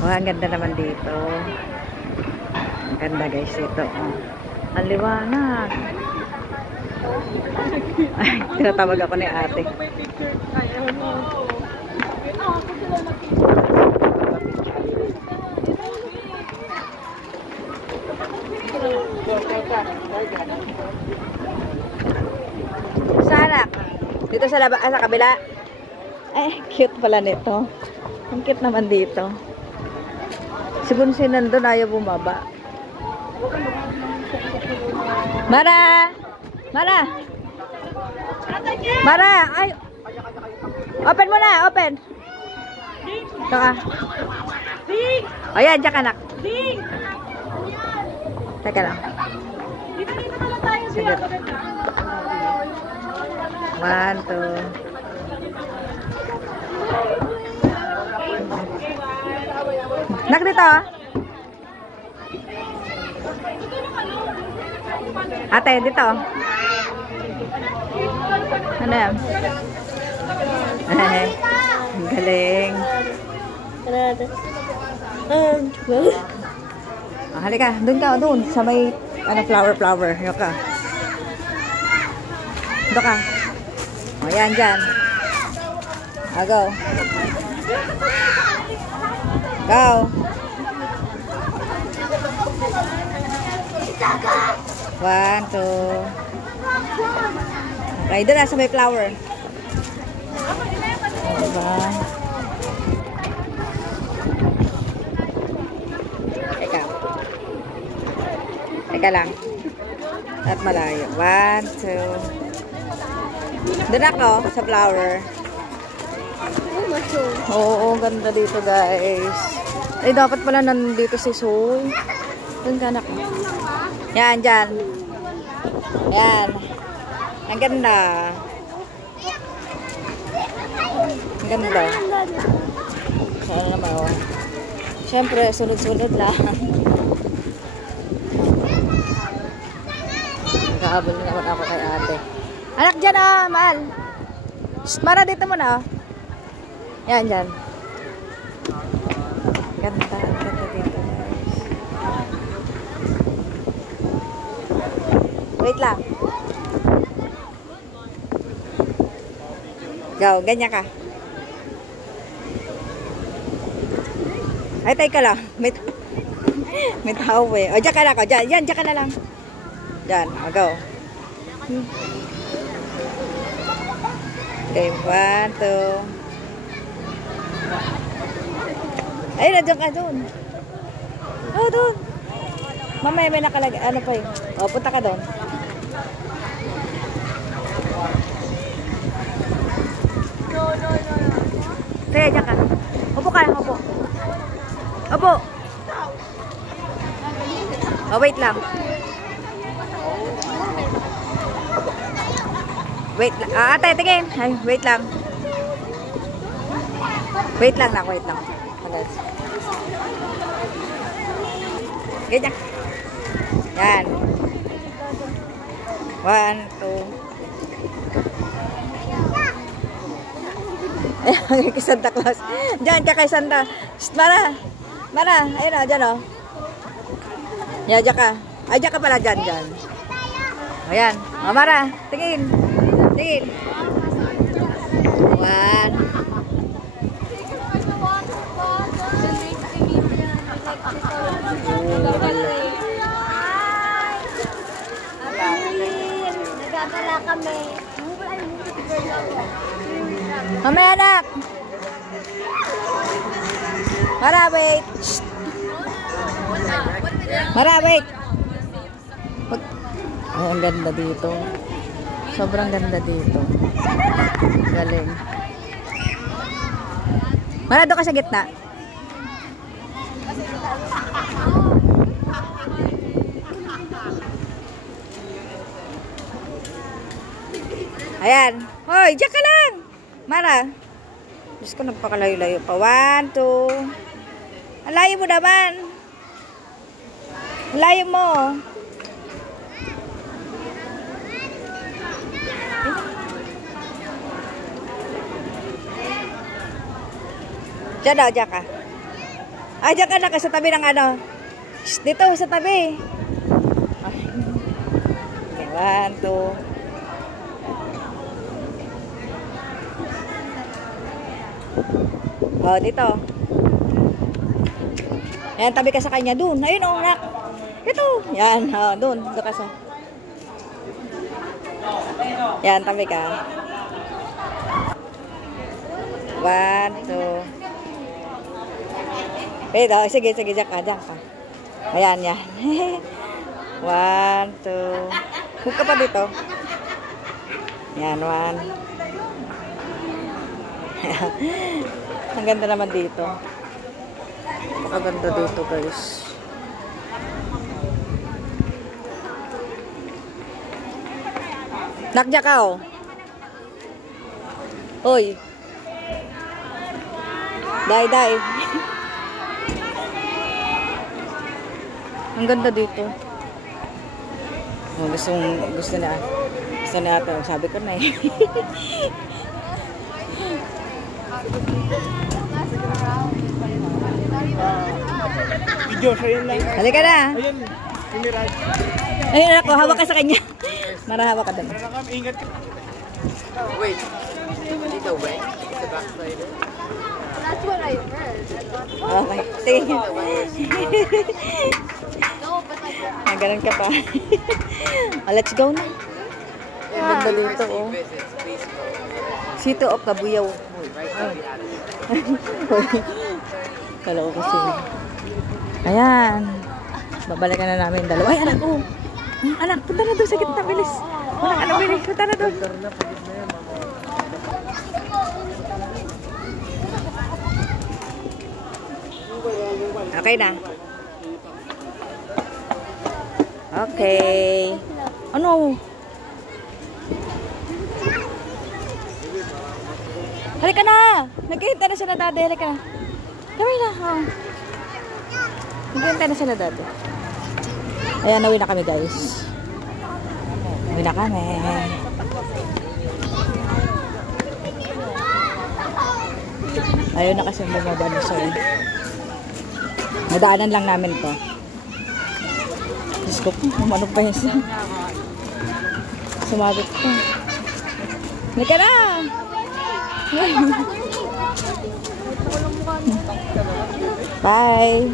Oh, ang ganda naman dito. Ang ganda guys ito. Oh. Ang liwanag. Ay, tinatawag ako ni ate. Sana dito sa sa kabila. Ay, cute pala nito. Ang cute naman dito. Si Bunsi nandun, ayaw bumaba. Mara! Mara! Mara! Ay! Open mo na! Open! Ito ka. Ayan, dyan ka nak. Teka lang. Dito na lang tayo siya. 1, 2. Nak dito. Ate, dito. Ano yan? Ay, galing. Halika, doon ka, doon. Sa may, flower. Yun ka. Doon ka. O, yan, dyan. Go. Go. One, two. Okay, doon na sa may flower. Diba? Teka lang. At malayo. 1, 2. Doon ako sa flower. Oo, ganda dito guys. Ay, dapat pala nandito si Soul. Doon ka anak. Yan, dyan. Yan. Ang ganda. Ang ganda. Saan naman oh. Siyempre, sunod-sunod lang. Nakahabol na naman ako kay ate. Anak dyan ah, mahal. Mara dito mo na oh. Yan, dyan. Ganda dito guys. Wait lang. Go, ganyan ka. Ay, tay ka lang. May tao eh. O, dyan ka na ako. Dyan ka na lang. Dyan, go. Okay, 1, 2. Ay, nandiyan ka doon. Oh, doon. Mamaya may nakalagay. Ano pa yun? O, punta ka doon. No. Sige, dyan ka. Upo ka lang, upo. Upo. Oh, wait lang. Wait lang. Ate, tingin. Ay, wait lang. Wait lang. Ganyan. Yan. 1, 2. Ay, kay Santa Claus. Diyan ka kay Santa. Mara. Ayun o, dyan o. Yan, dyan ka. Ay, dyan ka pala, dyan. Ayan. Mara, tingin. 1. Nagkakala kami. Mamaya anak. Mara, wait. Mara, wait. Oh, ang ganda dito. Sobrang ganda dito. Galing. Mara, doon ka sa gitna. Ayan. Hoy, diyan ka lang. Mara. Diyos ko, nagpakalayo-layo pa. 1, 2. Ang layo mo naman. Ang layo mo. Diyan daw, diyan ka. Ay, dyan ka na, sa tabi ng ano. Shh, dito, sa tabi. Okay, 1, 2. Oh, dito. Ayan, tabi ka sa kanya. Doon. Ayun, oh, anak. Ito. Yan, oh, doon. Doon ka sa. Yan, tabi ka. 1, 2. Wait, oh, sige, dyan ka. Ayan, yan. 1, 2. Huwag ka pa dito. Yan, 1. Ang ganda naman dito. Ang ganda dito, guys. Nakja ka, oh. Oy. Day. Ang ganda dito. Oh, gusto na ata. Sabi ko na eh. Video, siya yun lang. Halika na. Ayun, Mirage. Ayun ako, hawak ka sa kanya. Marahawak ka doon. Ingat ka. Wait, dito, wait. It's a backslider. That's what I heard. Okay. Sige. No, but like, Ganun ka pa. Let's go na. Ang ganda dito, oh. Visits, please go. Sito of Kabuyaw. Right now, the attitude. Kala ko kasi. Ayan. Babalikan na namin dalawa. Ay, anak ko. Anak, punta na doon sa gitna. Bilis. Anak, bilis. Punta na doon. Okay na. Okay. Ano? Halika na! Nagkihintay na sila dati. Halika na. Kami na. Oh. Nagkihintay na sila dati. Ayan, nawin na kami, guys. Nawin na kami. Ayaw na kasi bumaba na siya. Nadaanan lang namin to. Diyos ko po, umano pa yun siya. Sumabit ko. Halika na! Bye!